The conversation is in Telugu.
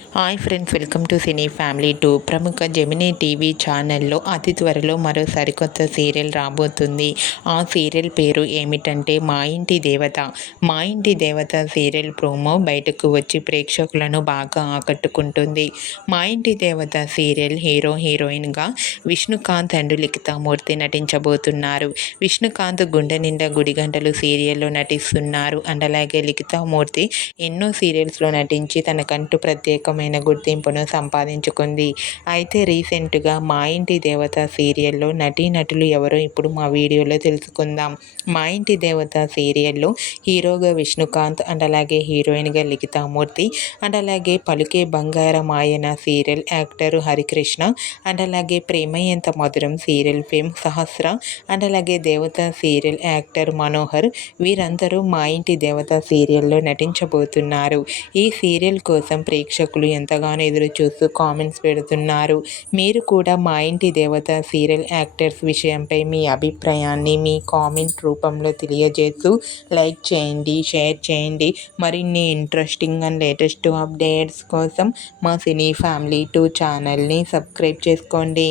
Hi friends welcome to cine family two. ప్రముఖ జెమినీ టీవీ ఛానల్లో అతి త్వరలో మరో సరికొత్త సీరియల్ రాబోతుంది. ఆ సీరియల్ పేరు ఏమిటంటే మా ఇంటి దేవత. మా ఇంటి దేవత సీరియల్ ప్రోమో బయటకు వచ్చి ప్రేక్షకులను బాగా ఆకట్టుకుంటుంది. మా ఇంటి దేవత సీరియల్ హీరో హీరోయిన్గా విష్ణుకాంత్ అండ్ లిఖితామూర్తి నటించబోతున్నారు. విష్ణుకాంత్ గుండె నిండా గుడిగంటలు సీరియల్లో నటిస్తున్నారు. అండ్ అలాగే లిఖితామూర్తి ఎన్నో సీరియల్స్లో నటించి తనకంటూ ప్రత్యేక రకమైన గుర్తింపును సంపాదించుకుంది. అయితే రీసెంట్గా మా ఇంటి దేవత సీరియల్లో నటీనటులు ఎవరో ఇప్పుడు మా వీడియోలో తెలుసుకుందాం. మా ఇంటి దేవత సీరియల్లో హీరోగా విష్ణుకాంత్ అండ్ అలాగే హీరోయిన్గా లిఖితామూర్తి అండ్ అలాగే పలుకే బంగారం ఆయన సీరియల్ యాక్టర్ హరికృష్ణ అండ్ అలాగే ప్రేమ ఎంత మధురం సీరియల్ ఫేమ్ సహస్ర అండ్ అలాగే దేవత సీరియల్ యాక్టర్ మనోహర్ వీరందరూ మా ఇంటి దేవత సీరియల్లో నటించబోతున్నారు. ఈ సీరియల్ కోసం ప్రేక్షకులు ప్రేక్షకులు ఎంతగానో ఎదురు చూస్తూ కామెంట్స్ పెడుతున్నారు. మీరు కూడా మా ఇంటి దేవత సీరియల్ యాక్టర్స్ విషయంపై మీ అభిప్రాయాన్ని మీ కామెంట్ రూపంలో తెలియజేస్తూ లైక్ చేయండి షేర్ చేయండి. మరిన్ని ఇంట్రెస్టింగ్ అండ్ లేటెస్ట్ అప్డేట్స్ కోసం మా సినీ ఫ్యామిలీ టూ ఛానల్ని సబ్స్క్రైబ్ చేసుకోండి.